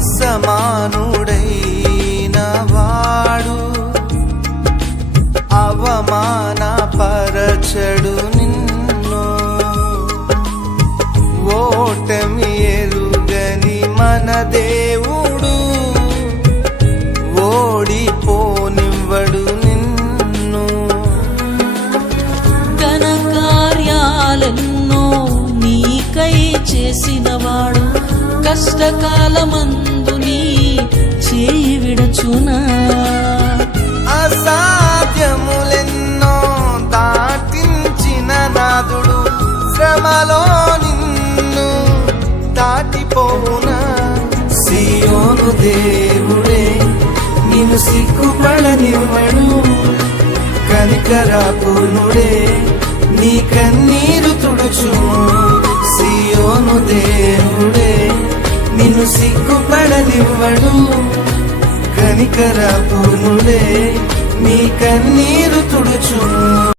అసమానుడైన వాడు అవమానపరచడు నిన్ను. ఓటమి ఎరుగని మన దేవుడు ఓడిపోనివ్వడు నిన్ను. ఘన కార్యాలెన్నో నీకై చేసినవాడు కష్టకాలమందు నీ చేయి విడచునా. అసాధ్యములెన్నో దాటించిన నాదుడు శ్రమలో నిన్ను దాటిపోవునా. సియోను దేవుడే నిన్ను సిగ్గుపడనివ్వడు, కనికరపూర్ణుడే నీ కన్నీరు తుడుచును. సియోను దేవుడే నిన్ను సిగ్గుపడనివ్వడు, కనికరపూర్ణుడే నీ కన్నీరు